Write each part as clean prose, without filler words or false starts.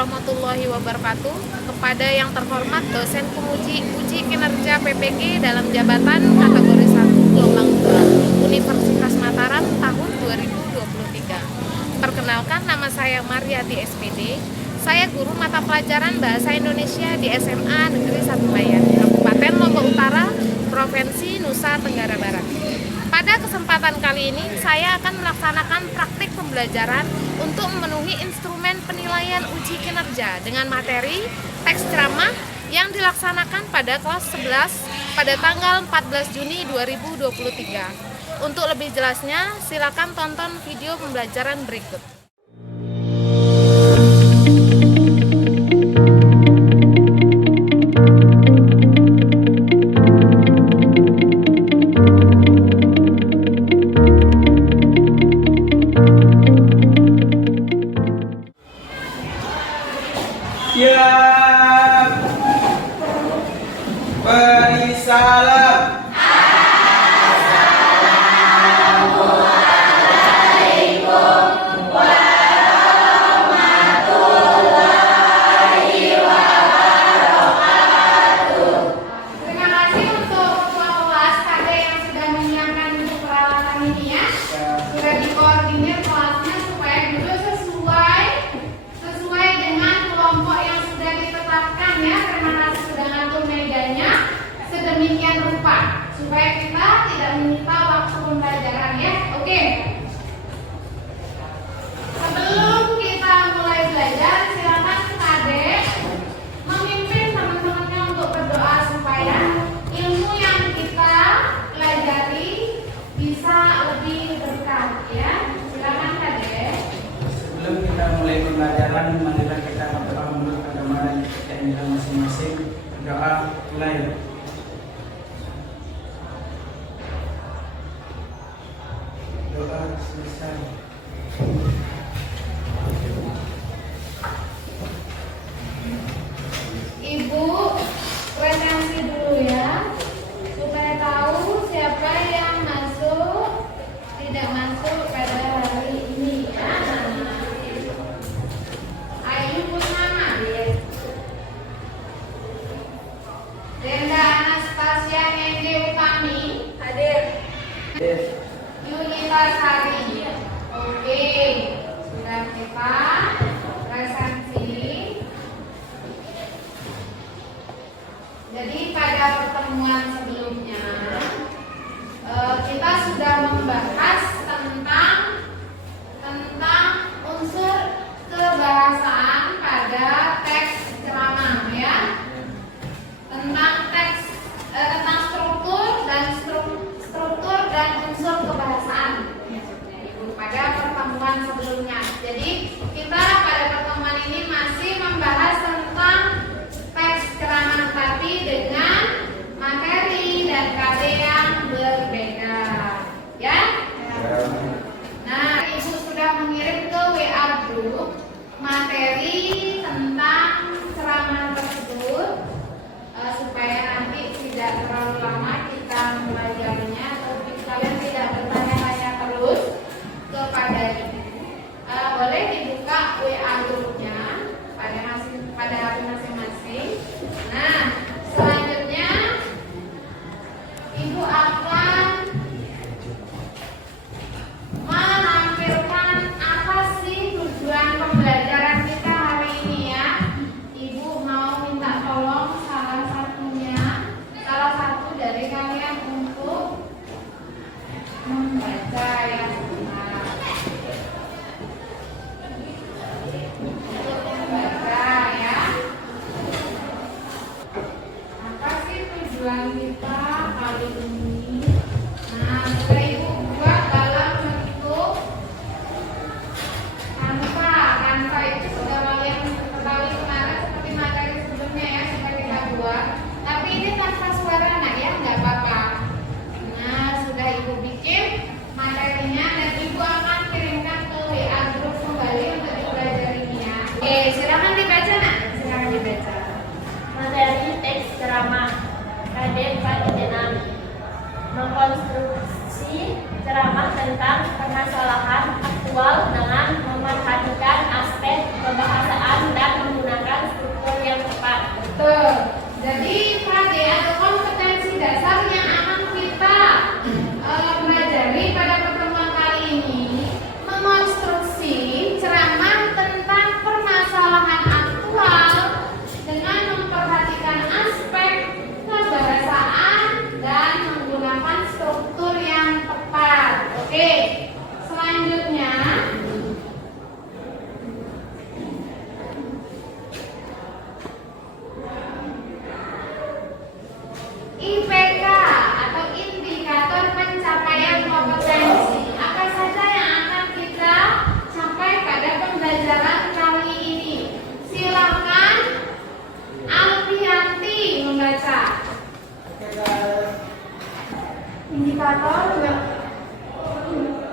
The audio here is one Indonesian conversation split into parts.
warahmatullahi wabarakatuh. Kepada yang terhormat dosen penguji uji kinerja PPG dalam jabatan kategori 1 gelombang 2 Universitas Mataram tahun 2023. Perkenalkan, nama saya Mariati SPD. Saya guru mata pelajaran Bahasa Indonesia di SMA Negeri 1 Bayan, Kabupaten Lombok Utara, Provinsi Nusa Tenggara Barat. Pada kesempatan kali ini, saya akan melaksanakan praktik pembelajaran untuk memenuhi instrumen penilaian uji kinerja dengan materi teks ceramah yang dilaksanakan pada kelas 11 pada tanggal 14 Juni 2023. Untuk lebih jelasnya, silakan tonton video pembelajaran berikut. Siap. Beri salam. Terima kasih untuk ketua kelas KD yang sudah menyiapkan untuk peralatan ini ya. Sudah dikoordinir kelasnya supaya duduk sesuai dengan kelompok yang sudah ditetapkan ya. Terima kasih sudah ngatur mejanya sedemikian rupa supaya kita tidak menyita waktu pembelajaran ya. Oke. Sebelum kita mulai belajar, silakan KD memimpin teman-temannya untuk berdoa supaya ilmu yang kita pelajari bisa lebih berkah ya. Silakan KD. Sebelum kita mulai pembelajaran, marilah kita berdoa menurut agama kita masing-masing. Doa mulai. Doa selesai. Ibu presensi dulu ya, supaya tahu siapa yang masuk, tidak masuk pada hari ini ya. Ayu Purnama, Denda Anastasia Nende Utami, hadir. Yunita Sari, oke, sudah kita presensi. Jadi pada pertemuan sebelumnya kita sudah membahas tentang unsur kebahasaan pada teks ceramah ya, tentang struktur dan unsur kebahasaan maksudnya Ibu pada pertemuan sebelumnya. Jadi kita pada pertemuan ini masih membahas tentang teks ceramah tapi dengan materi dan KD yang berbeda ya. Nah, Ibu sudah mengirim ke WA group materi tentang ceramah tersebut supaya nanti tidak terlalu lama kita belajarnya atau kalian tidak bertanya-tanya terus kepada Ibu. Boleh dibuka WA grupnya pada HP masing-masing. Nah, selanjutnya Ibu akan menampilkan apa sih tujuan pembelajaran kita hari ini ya. Ibu mau minta tolong salah satu dari kalian untuk membaca ya sebentar. Untuk membaca ya.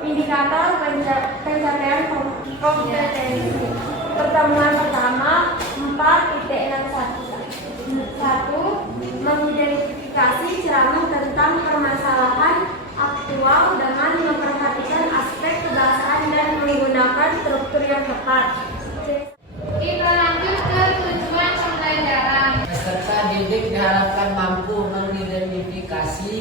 indikator pencapaian kompetensi. Pertemuan pertama 4.61. 1. Mengidentifikasi ceramah tentang permasalahan aktual dengan memperhatikan aspek kebahasaan dan menggunakan struktur yang tepat. Kita lanjut ke tujuan pembelajaran. Peserta didik diharapkan mampu mengidentifikasi,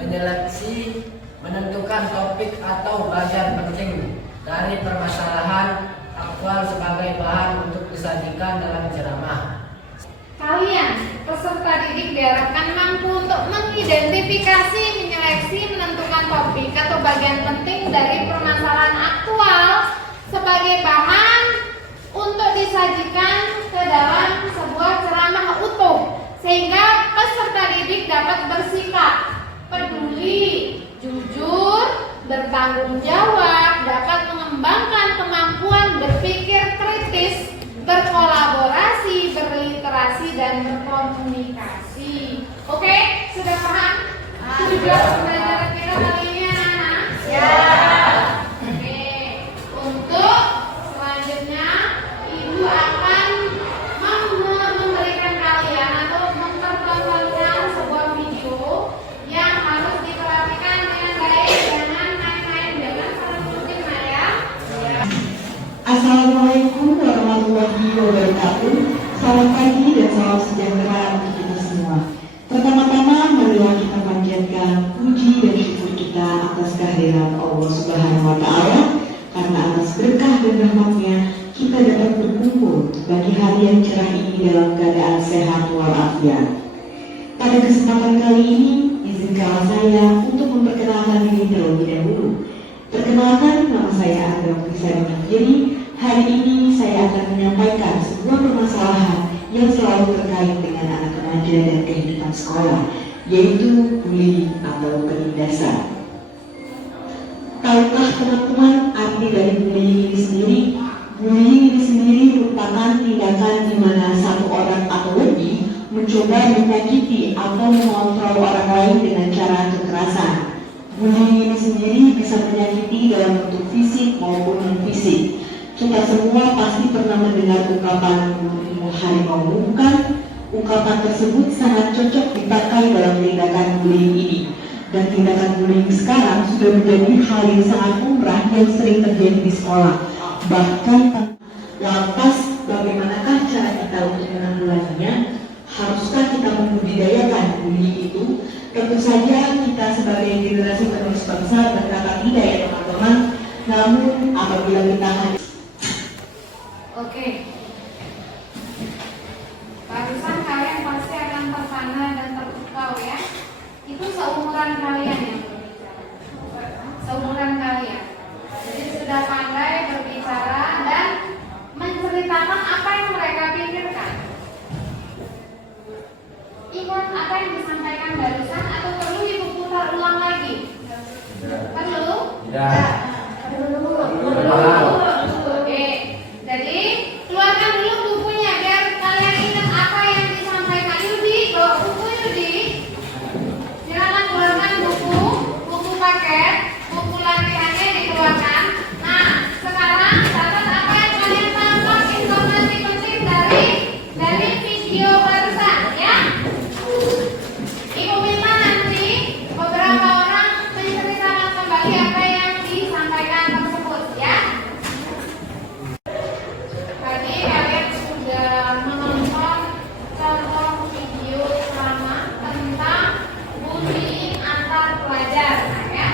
menyeleksi, menentukan topik atau bagian penting dari permasalahan aktual sebagai bahan untuk disajikan dalam ceramah. Kalian, peserta didik diharapkan mampu untuk mengidentifikasi, menyeleksi, menentukan topik atau bagian penting dari permasalahan aktual sebagai bahan untuk disajikan ke dalam sebuah ceramah utuh, sehingga peserta didik dapat bersikap peduli, jujur, bertanggung jawab, dapat mengembangkan kemampuan berpikir kritis, berkolaborasi, berliterasi, dan berkomunikasi. Oke, sudah paham? Tujuan pembelajaran kita kali ini, anak-anak? Ya. Oke, untuk selanjutnya Ibu akan memberikan kalian atau mempertontonkan sebuah video yang harus diperhatikan dengan baik, jangan main-main, jangan saling fitnah ya. Assalamualaikum warahmatullahi wabarakatuh. Selamat pagi dan salam sejahtera untuk kita semua. Pertama-tama marilah kita panjatkan puji dan syukur kita atas kehadiran Allah Subhanahu wa Ta'ala, karena atas berkah dan rahmatnya kita dapat berkumpul bagi hari yang cerah ini dalam keadaan sehat walafiat. Pada kesempatan kali ini, izinkanlah saya untuk memperkenalkan diri terlebih dahulu. Perkenalkan, nama saya Agam Krisani. Hari ini saya akan menyampaikan sebuah permasalahan yang selalu terkait dengan anak remaja dan kehidupan sekolah, yaitu bullying atau penindasan. Tahukah teman-teman arti dari bullying ini sendiri? Bullying ini sendiri merupakan tindakan di mana satu orang atau lebih mencoba menyakiti atau mengontrol orang lain dengan cara kekerasan. Bullying ini sendiri bisa menyakiti dalam bentuk fisik maupun non-fisik. Kita semua pasti pernah mendengar ungkapan harimau bukan. Ungkapan tersebut sangat cocok dipakai dalam tindakan bullying ini. Dan tindakan bullying sekarang sudah menjadi hal yang sangat lumrah yang sering terjadi di sekolah. Bahkan lantas bagaimanakah cara kita untuk menanggulanginya? Haruskah kita membudidayakan bullying itu? Tentu saja kita sebagai generasi penerus bangsa berkata tidak ya teman-teman. Namun apabila kita hanya Oke. Barusan kalian pasti akan terpana dan terpukau ya. Itu seumuran kalian yang berbicara. Seumuran kalian. Jadi sudah pandai berbicara dan menceritakan apa yang mereka pikirkan. Ingat apa yang disampaikan barusan atau perlu Ibu putar ulang lagi? Perlu? Tidak. Oke. Jadi keluarkan dulu bukunya biar kalian ingat apa yang disampaikan. Yudi, bawa buku Yudi. Silakan keluarkan buku paket, buku latihannya dikeluarkan. Nah, sekarang catat apa yang kalian tangkap informasi penting dari video barusan ya. Ibu minta nanti beberapa orang menceritakan kembali apa yang disampaikan tersebut ya. Tadi kalian sudah menonton contoh video ceramah tentang bullying antar pelajar ya.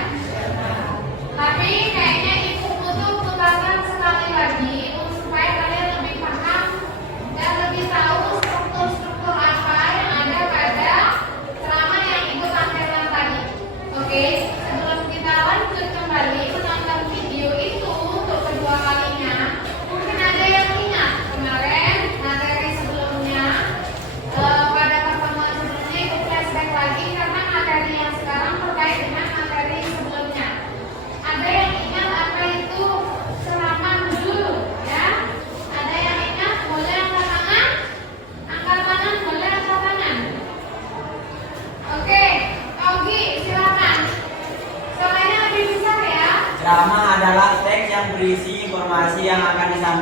Tapi kayaknya Ibu butuh putarkan sekali lagi supaya kalian lebih paham dan lebih tahu struktur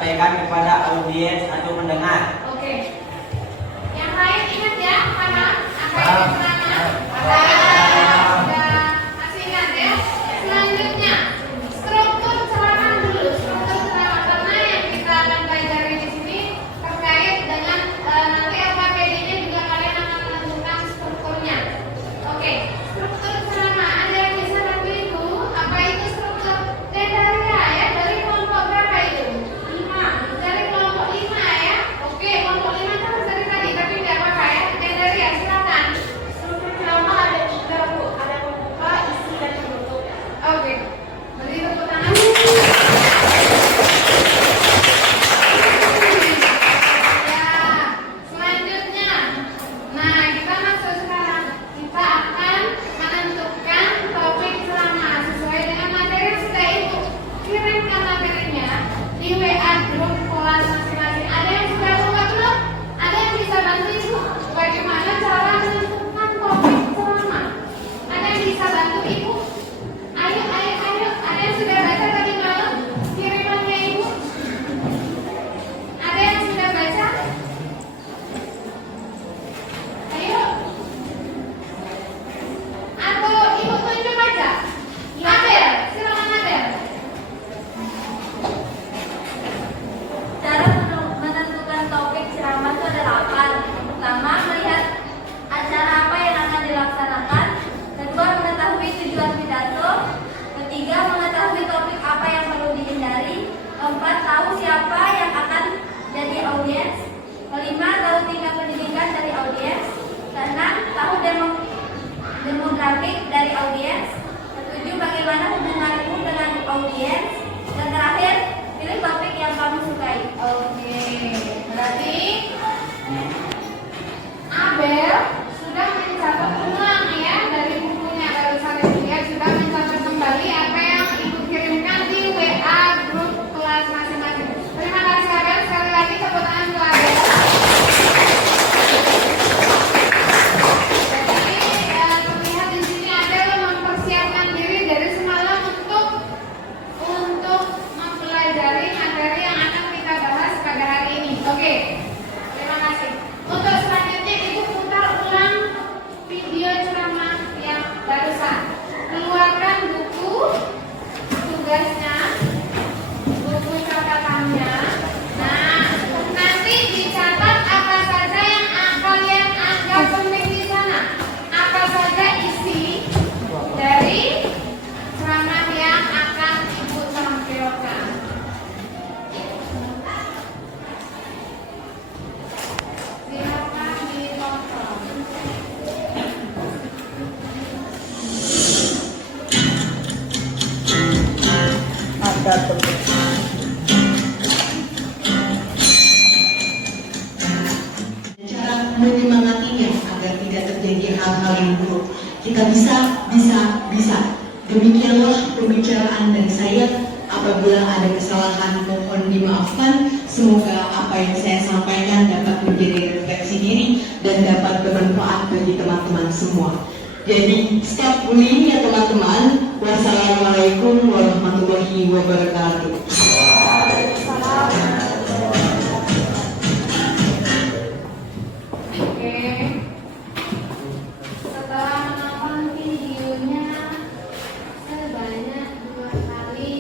disampaikan kepada audiens atau pendengar. Oke. Yang lain ingat ya, paham apa itu ceramah? Sudah masih ingat ya? Selanjutnya, struktur ceramah dulu. Struktur ceramah karena yang kita akan pelajari di sini terkait dengan nanti LKPD-nya juga kalian akan menentukan strukturnya. Oke, struktur ceramah. Ada yang bisa bantu itu? Apa itu struktur? Tendaria ya, dari kelompok berapa itu? 5. Dari kelompok 5 ya. Oke, kelompok 5 itu harus dari tadi, tapi nggak apa-apa ya. Tendaria, silakan. Struktur ceramah ada 3, Bu. Ada pembuka, isi, dan penutup. Oke, beri tepuk tangan. Ya, selanjutnya. Nah, kita masuk sekarang. Kita akan menentukan topik ceramah sesuai dengan materi yang sudah ibu kirimkan materinya di WA grup kelas masing-masing. Ada yang sudah buka belum? Ada yang bisa bantu ibu? Bagaimana cara menentukan topik ceramah? Ada yang bisa bantu ibu? Ayo. Ada yang sudah baca tadi malam kirimannya ibu? Ada yang sudah baca? Ayo. Atau ibu tunjuk aja? Abel, silakan Abel. Cara menentukan topik ceramah itu adalah apa? Pertama, melihat acara apa yang akan dilaksanakan. Kedua, mengetahui tujuan pidato. Ketiga, mengetahui topik apa yang perlu dihindari. Keempat, tahu siapa yang akan jadi audiens. Kelima, tahu tingkat pendidikan dari audiens. Keenam, tahu demografik dari audiens. Ketujuh, bagaimana hubunganmu dengan audiens. Dan terakhir, pilih topik yang kamu sukai. Oke, berarti Abel sudah mencatat ulang ya dari bukunya barusan itu ya, sudah mencatat kembali apa yang ibu kirimkan di WA grup kelas masing-masing. Terima kasih Abel, sekali lagi tepuk tangan untuk Abel. Jadi terlihat di sini Abel mempersiapkan diri dari semalam untuk mempelajari materi yang akan kita bahas pada hari ini. Oke, terima kasih. Untuk selanjutnya ibu putar ulang video ceramah yang barusan. Keluarkan buku tugasnya, buku catatannya. Nah, nanti dicatat apa saja yang kalian anggap penting di sana. Apa saja isi dari ceramah yang akan ibu tampilkan. Silakan ditonton. Cara menyemangatinya agar tidak terjadi hal-hal yang buruk. Kita bisa. Demikianlah pembicaraan dari saya. Apabila ada kesalahan mohon dimaafkan. Semoga apa yang saya sampaikan dapat menjadi refleksi diri dan dapat bermanfaat bagi teman-teman semua. Jadi stop bullying ya teman-teman. Wassalamualaikum warahmatullahi wabarakatuh. Oke. Setelah menonton videonya sebanyak 2 kali,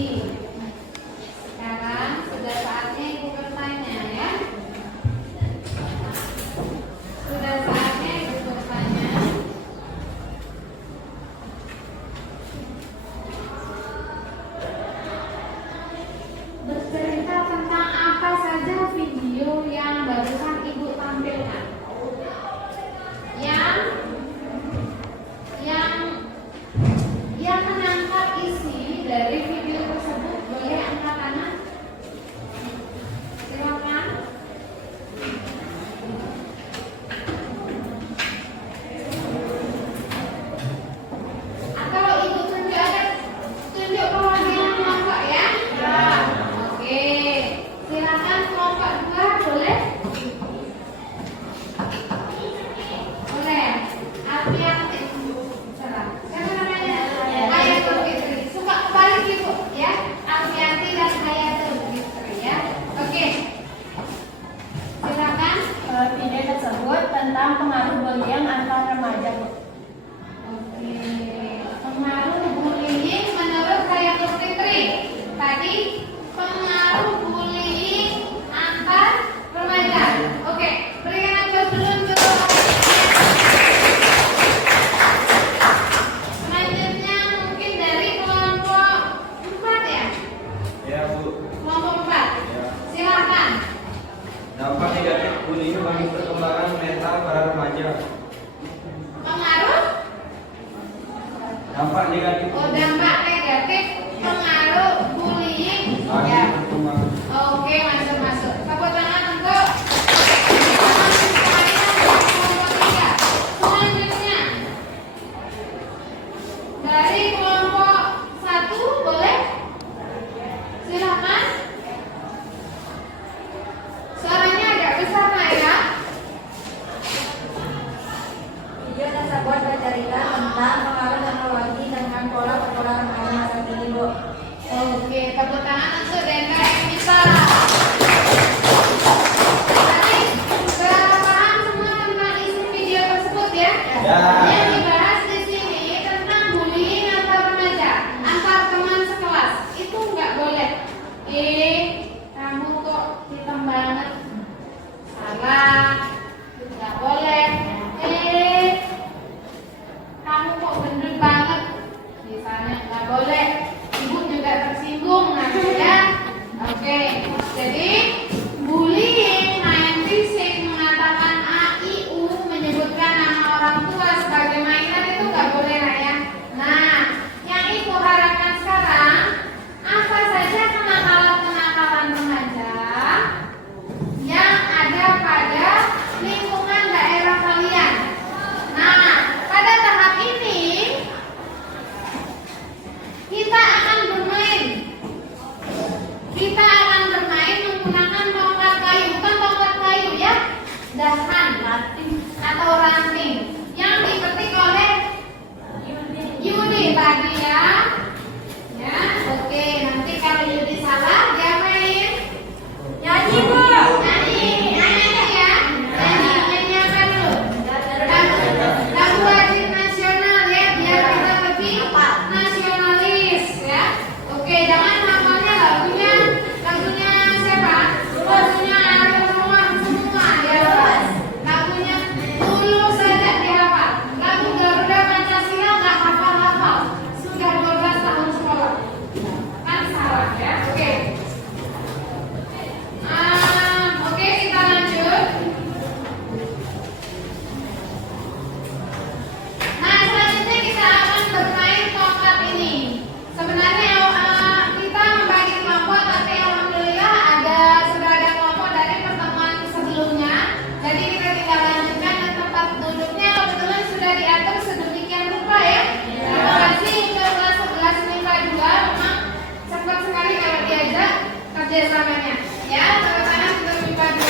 sekarang sudah saatnya ibu bertanya ya. Sudah saatnya ibu bertanya. tersebut tentang pengaruh bullying antar remaja, Bu. Oke, pengaruh bullying menurut saya Bu Fitri. Tadi pengaruh bullying antar remaja. Oke, berikan aku penunjuk. Selanjutnya mungkin dari kelompok 4 ya? Ya, Bu. Kelompok 4. Ya. Silakan. Dampak negatif bullying bagi perkembangan mental para remaja. Pengaruh? Dampak negatif Oh, dampak negatif pengaruh bullying. bagi Ya. perkembangan. Oke, masuk. Tepuk tangan untuk kelompok 3. Selanjutnya dari kelompok 1 boleh? Silakan. Suaranya agak besar Nak ya. Video tersebut bercerita tentang pengaruh teknologi dengan pola pergaulan remaja masa kini, Bu. Oke, tepuk tangan untuk Denda yang bisa. Tadi sudah paham semua tentang isi video tersebut ya? Ya. Yang dibahas di sini tentang bullying antar remaja, antar teman sekelas. Itu nggak boleh. Kamu kok hitam banget? Salah. Nggak boleh. Kamu kok gendut banget? Misalnya nggak boleh. Ibu juga tersinggung nanti ya. Oke, jadi bullying, main fisik, mengatakan A, I, U, menyebutkan nama orang tua sebagai mainan itu nggak boleh Nak ya. Nah, yang Ibu harapkan sekarang apa saja kenakalan-kenakalan remaja yang ada pada lingkungan daerah kalian. Nah, pada tahap ini kita akan bermain. Kita akan bermain menggunakan tongkat kayu, bukan tongkat kayu ya, dahan, atau ranting yang dipetik oleh Yudi tadi ya. Ya, oke. Nanti kalau Yudi salah, dia main Nyanyi, Bu. nyanyi ya. Nyanyi apa dulu? Lagu wajib nasional ya, biar kita lebih nasionalis ya. Oke, jangan hafalnya lagunya siapa? Lagunya Ariel semua ya. Lagunya dulu saja dihafal. Lagu Garuda Pancasila nggak hafal-hafal. Sudah 12 tahun sekolah. Kan salah ya. Oke. Oke, kita lanjut. Nah, selanjutnya kita akan bermain tongkat ini. Sebenarnya kita membagi kelompok, tapi alhamdulillah sudah ada kelompok dari pertemuan sebelumnya. Jadi kita tinggal lanjutkan dan tempat duduknya kebetulan sudah diatur sedemikian rupa ya. Terima kasih untuk kelas 11 MIPA 2, memang cepat sekali kalau diajak kerjasamanya. Ya, tanda tangan untuk MIPA 2.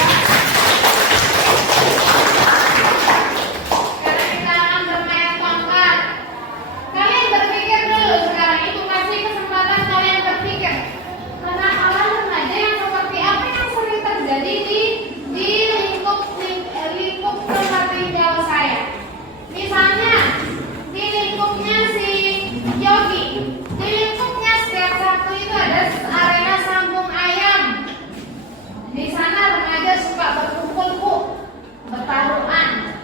Sekarang kita akan bermain tongkat. Kalian berpikir dulu sekarang, Ibu kasih kesempatan kalian berpikir. Kenakalan remaja yang seperti apa yang sering terjadi di lingkup tempat tinggal saya. Misalnya di lingkupnya si Yogi, di lingkupnya setiap Sabtu itu ada arena sambung ayam. Di sana remaja suka berkumpul, Bu, bertaruhan,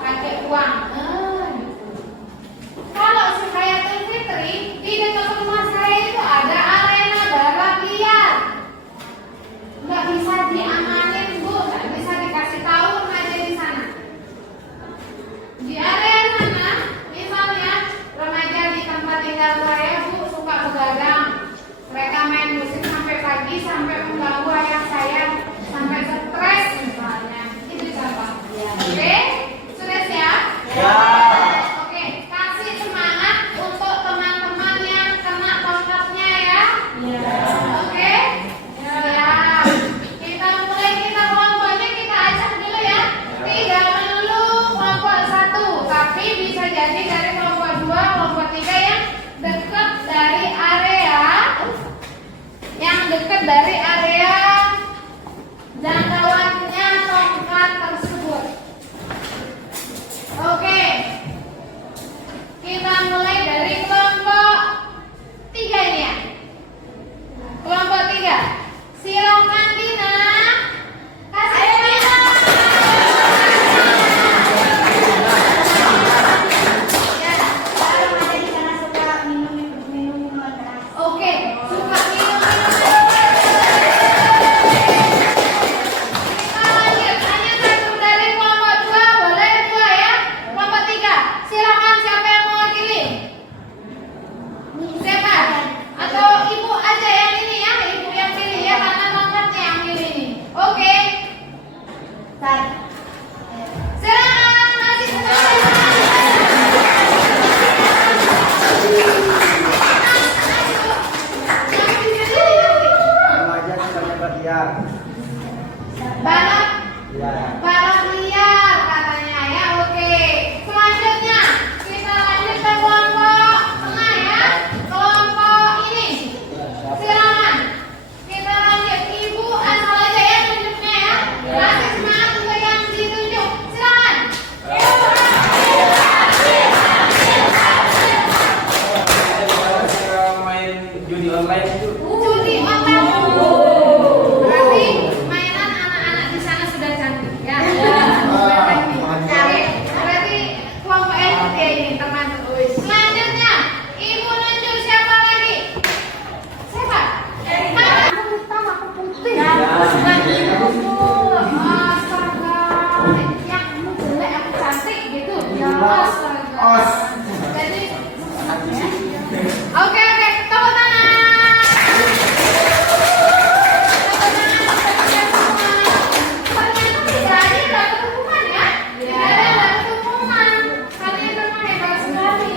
pakai uang. Kalau si Hayatul Fitri, di dekat rumah saya itu ada arena balap liar. Nggak bisa diamanin, Bu, nggak bisa dikasih tahu remaja di sana. Di area sana, misalnya remaja di tempat tinggal saya, Bu, suka begadang. Mereka main musik sampai pagi, sampai mengganggu ayah saya, sampai stres misalnya. Itu contoh. Oke, sudah siap? Ya. Oke, kasih semangat untuk teman-teman yang kena tongkatnya ya. Oke? Siap. Kita mulai, kelompoknya kita ajak dulu ya. Tidak melulu kelompok 1, tapi bisa jadi dari kelompok 2, kelompok 3 yang dekat dari area jangkauannya tongkat Start. Silakan mahasiswa. Remaja misalnya berliar. Balap Ya. balap liar katanya ya. Oke. Selanjutnya kita lanjut ke kelompok tengah ya. Kelompok ini. Silakan. Kita lanjut. Ibu asal aja ya tunjuknya ya. Kasih semangat untuk yang ditunjuk. Silakan. Kalau main judi online itu Judi online. Berarti mainan anak-anak di sana sudah cantik ya. Berarti kelompok NT ini teman. Selanjutnya, ibu nunjuk siapa lagi? Siapa? Aku hitam, aku putih. Astaga. Yang kamu jelek, aku cantik gitu. Ya astaga. Jadi, oke, tepuk tangan. Ternyata tidak ada yang dapat hukuman ya. Tidak ada yang dapat hukuman. Kalian memang hebat sekali.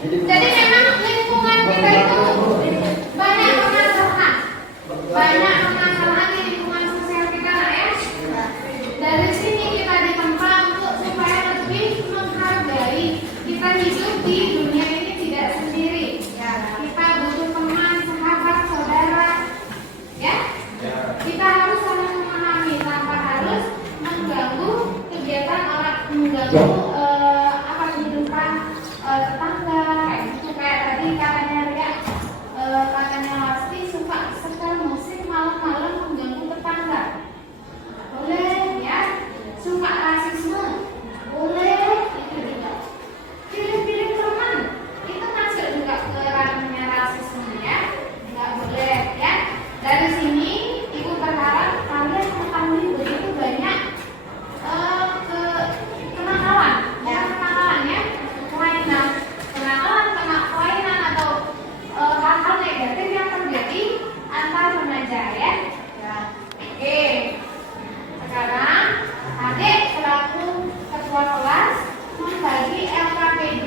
Jadi memang lingkungan kita itu banyak permasalahan. Banyak permasalahan di lingkungan sosial kita lah ya. Dari sini kita ditempa untuk supaya lebih menghargai kita hidup di dunia ini tidak sendiri. Ya, kita butuh teman, sahabat, saudara. Ya. Kita harus saling memahami tanpa harus mengganggu kegiatan orang, mengganggu apa kehidupan tetangga kayak gitu. Kayak tadi katanya Ria, katanya Lasti suka setel musik malam-malam mengganggu tetangga. Boleh ya. Suka rasisme. Boleh. Itu juga. Pilih-pilih teman. Itu masuk juga ke ranahnya rasisme ya. Nggak boleh ya. Dari sini ibu berharap kalian mengetahui begitu banyak kenakalan, bukan kenakalan ya, kelainan, kelainan atau hal-hal negatif yang terjadi antar remaja ya. Oke. Sekarang adik selaku ketua kelas membagi LKPD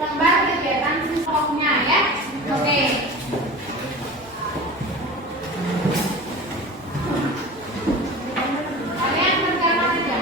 lembar kegiatan siswanya ya. Oke. Kalian berjalan aja.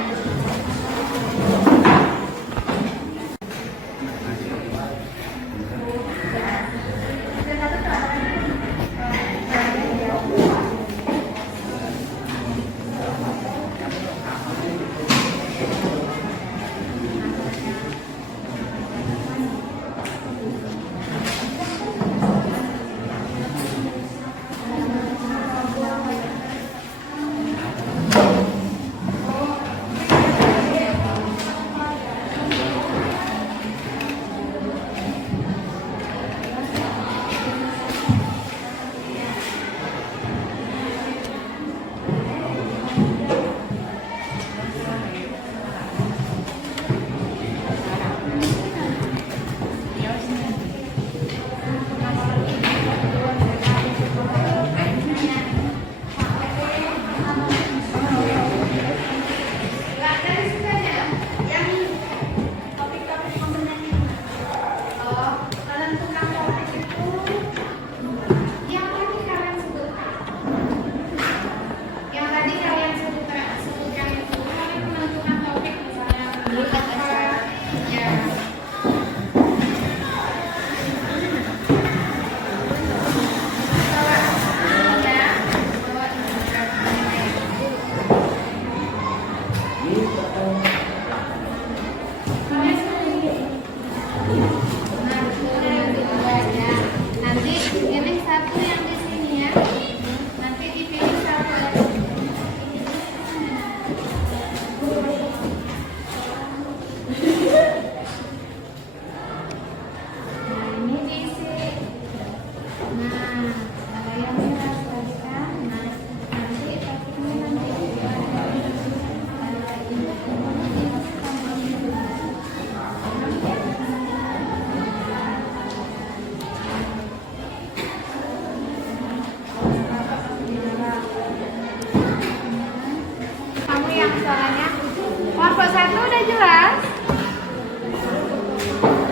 satu udah jelas?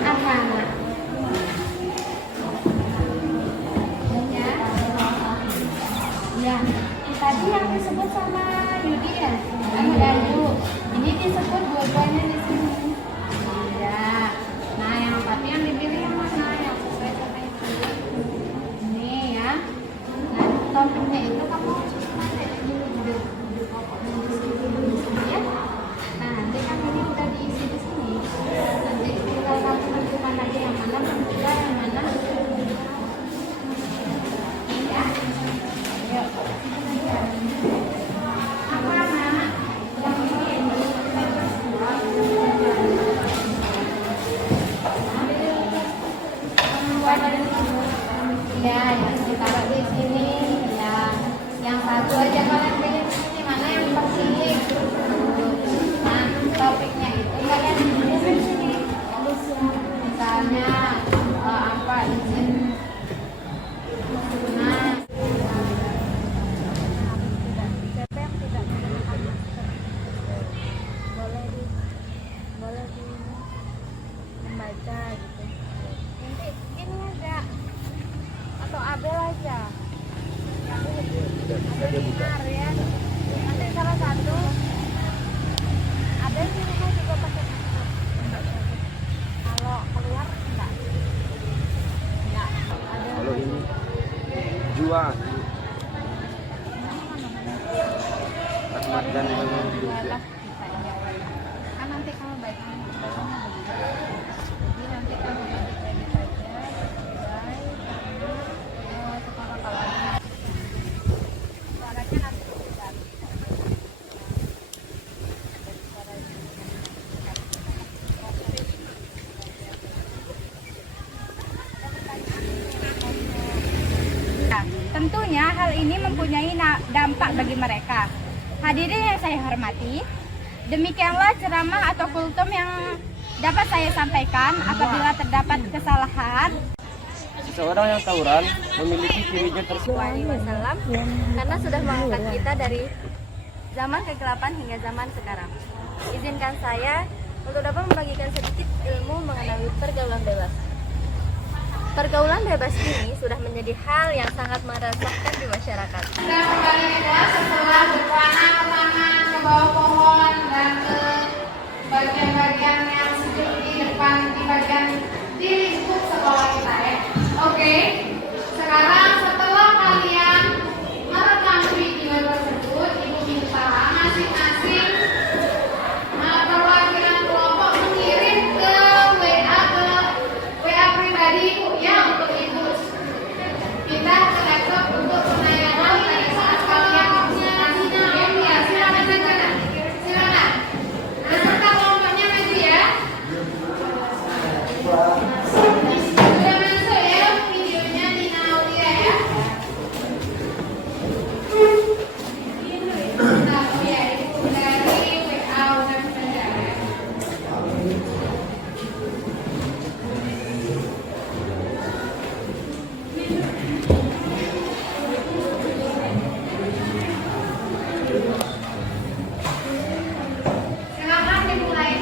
Apa? Ya. Ya. Tadi yang disebut sama Yudi ya, sama Dayu. Ini disebut dua-duanya di sini. Ya. Nah, yang empatnya yang dipilih yang mana? Yang sesuai sama itu. Ini ya. Nah, topiknya itu kamu nanti ide pokoknya di sini ya. Nah, nanti kan ini udah diisi di sini. Nanti tinggal kamu tentukan aja yang mana membuka, yang mana ya. Yuk. Apa nama? Yang ini ya, yang ditaruh di sini ya. Yang satu aja kalian pilih di sini, mana yang terpilih. Nah, topiknya itu kalian pilih di sini. Misalnya apa izin. Nah, siapa yang tidak menggunakan masker? Boleh membaca gitu. Nanti ini aja atau Abel aja. Abel benar ya. Nanti salah satu Abel di rumah juga pakai masker. Kalau keluar enggak. Ada. Kalau ini jual Ahmad dan Jualah kita ya. Kan nanti kamu baiknya jadi nanti kamu kredit aja sekarang kalau suaranya nanti tidak tentunya hal ini mempunyai dampak bagi mereka. Hadirin yang saya hormati, demikianlah ceramah atau kultum yang dapat saya sampaikan. Apabila terdapat kesalahan, seseorang yang tawuran memiliki ciri-ciri tersebut. Wasallam, karena sudah mengangkat kita dari zaman kegelapan hingga zaman sekarang. Izinkan saya untuk dapat membagikan sedikit ilmu mengenai pergaulan bebas. Pergaulan bebas ini sudah menjadi hal yang sangat meresahkan di masyarakat. Kita kembali ke kelas setelah berwarna pertama ke bawah pohon dan ke bagian-bagian yang sejuk di depan di bagian di lingkup sekolah kita ya. Oke, sekarang setelah kalian merekam video tersebut, ibu minta masing-masing perwakilan kelompok mengirim ke WA pribadi ibu ya untuk ibu. Pindah ke laptop untuk penayangan pada saat kalian masih game ya. Silakan saja, silakan. Beserta kelompoknya maju ya. Sudah masuk ya videonya di Naulia ya. Nah, ya itu dari WA udah saja ya. Silakan dimulai.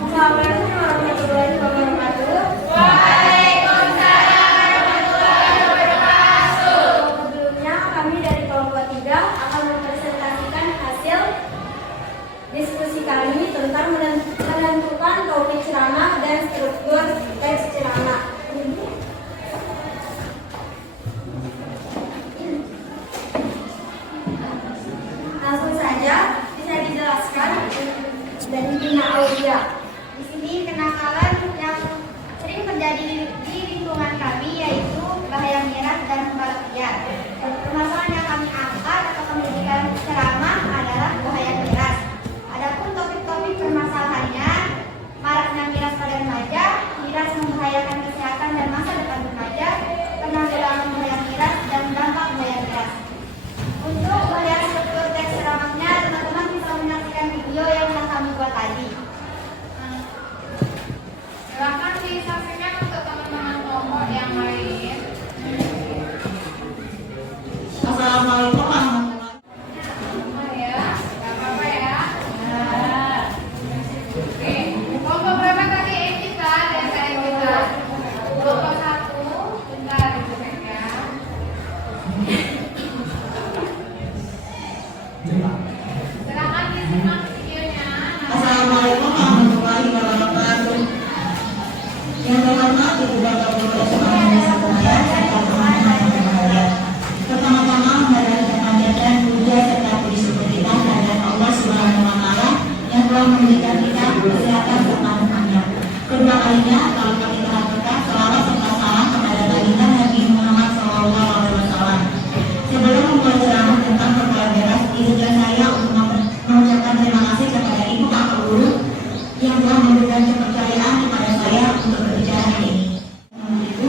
Assalamualaikum warahmatullahi wabarakatuh. Waalaikumsalam warahmatullahi wabarakatuh. Sebelumnya kami dari kelompok 3 akan mempresentasikan hasil diskusi kami tentang menentukan topik ceramah dan struktur teks ceramah. Langsung saja bisa dijelaskan dari Bina Aulia. Di sini kenakalan yang sering terjadi di lingkungan kami yaitu bahaya miras dan pembalap liar. Permasalahan yang kami angkat atau kami berikan ceramah adalah bahaya miras. Adapun topik-topik permasalahannya, maraknya miras pada remaja, miras membahayakan kesehatan dan masa depan remaja, penanggulangan bahaya miras dan dampak bahaya miras. Untuk melihat struktur teks ceramahnya, teman-teman bisa menyaksikan video yang telah kami buat tadi. Silakan disaksikan untuk teman-teman kelompok yang lain. Assalamualaikum warahmatullahi Ya. Silakan disimak videonya. Assalamualaikum warahmatullahi wabarakatuh. Yang terhormat Ibu Bapak Guru semuanya serta teman-teman yang berbahagia. Pertama-tama marilah kita panjatkan puja serta puji syukur kita kepada Allah Subhanahu wa Ta'ala yang telah memberikan kita kesehatan serta nikmatnya. Kedua kalinya kalau kita lakukan selawat serta salam kepada baginda Nabi Muhammad SAW. Sebelum memulai ceramah tentang perkara beras, izinkan saya untuk mengucapkan terima kasih kepada Ibu Bapak Guru yang telah memberikan kepercayaan kepada saya untuk berbicara hari ini. Ibu,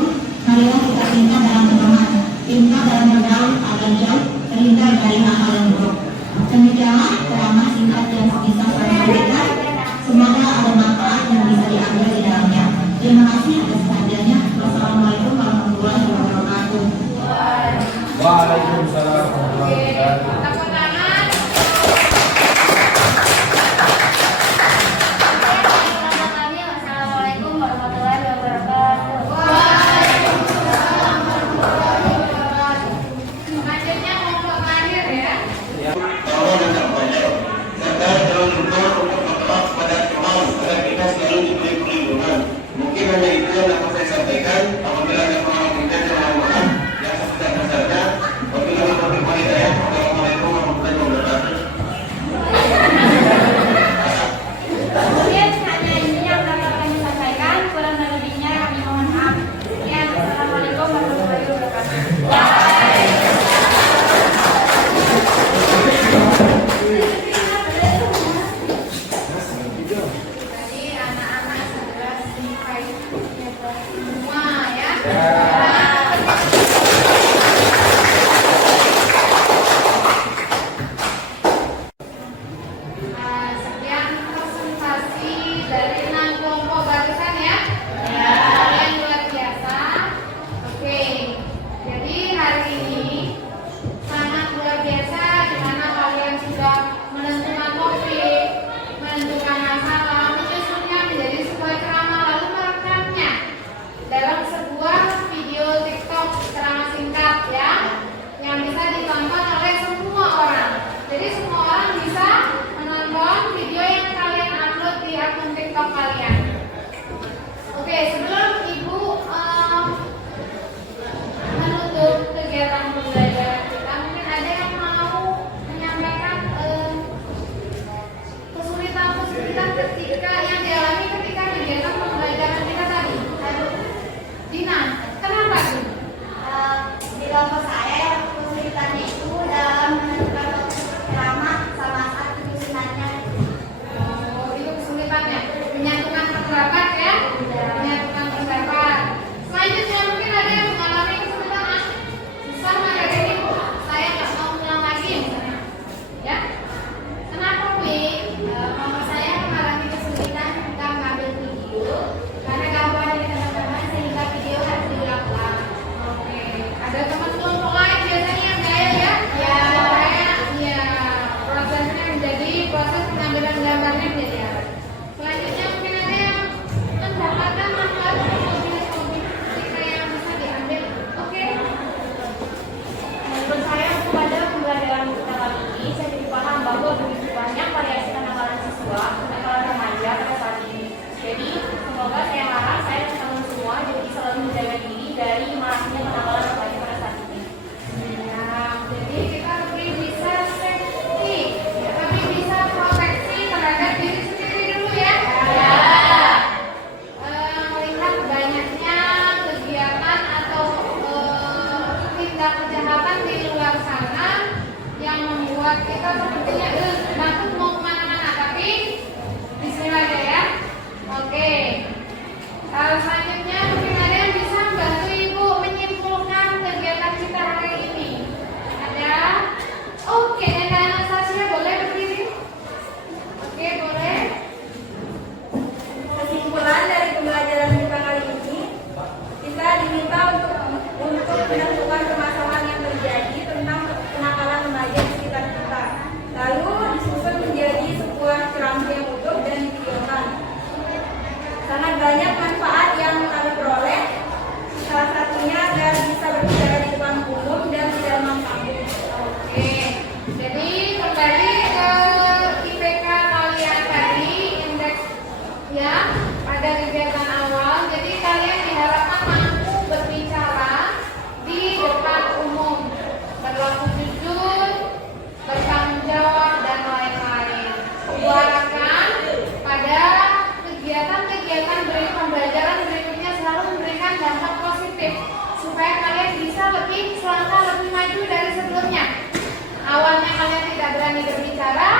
awalnya kalian tidak berani berbicara,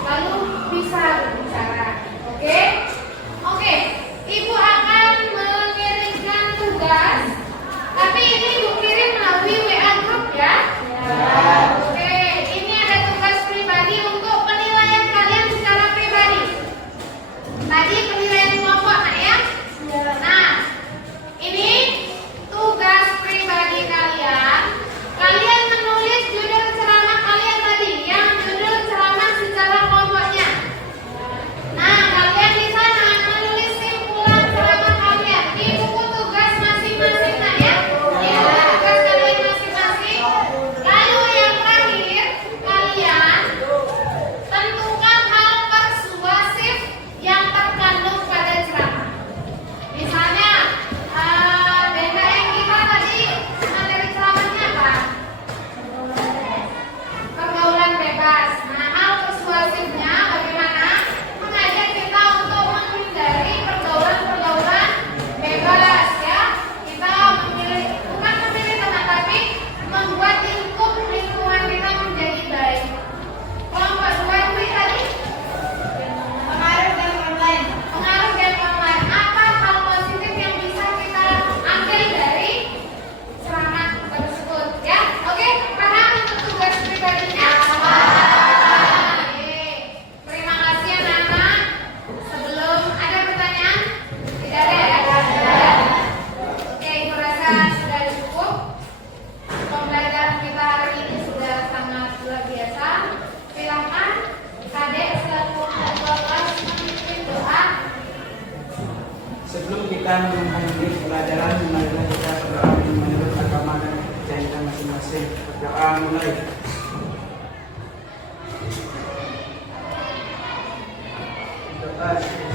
lalu bisa berbicara. Oke? Oke, Ibu akan mengirimkan tugas, tapi ini Ibu kirim melalui WA grup ya. Oke, ini ada tugas pribadi untuk penilaian kalian secara pribadi. Tadi penilaian kelompok, nak ya? Nah, ini tugas pribadi kalian. Kalian menulis judul ceramah kalian tadi, yang judul ceramah secara kelompoknya. Nah, kalian di sana menulis simpulan ceramah kalian di buku tugas masing-masing, nah ya? Di buku tugas kalian masing-masing. Lalu yang terakhir, kalian tentukan hal persuasif yang terkandung pada ceramah. Misalnya, beda yang kita tadi materi ceramahnya apa? Pergaulan bebas. Nah, hal persuasifnya bagaimana? Mengajak kita untuk menghindari pergaulan-pergaulan bebas ya. Kita bukan memilih teman, tapi membuat lingkungan kita menjadi baik. Kelompok 2 itu tadi pengaruh dan online. Pengaruh dan online. Apa hal positif yang bisa kita ambil dari ceramah tersebut ya? Oke, paham untuk tugas pribadinya? Oke. Terima kasih anak-anak. Sebelum ada pertanyaan? Tidak ada ya? Oke, Ibu rasa sudah cukup. Pembelajaran kita hari ini sudah sangat luar biasa. Silakan Kadek selaku ketua kelas memimpin doa. Sebelum kita mengakhiri pelajaran, marilah kita berdoa menurut agama dan kepercayaan kita masing-masing. Berdoa mulai. Doa.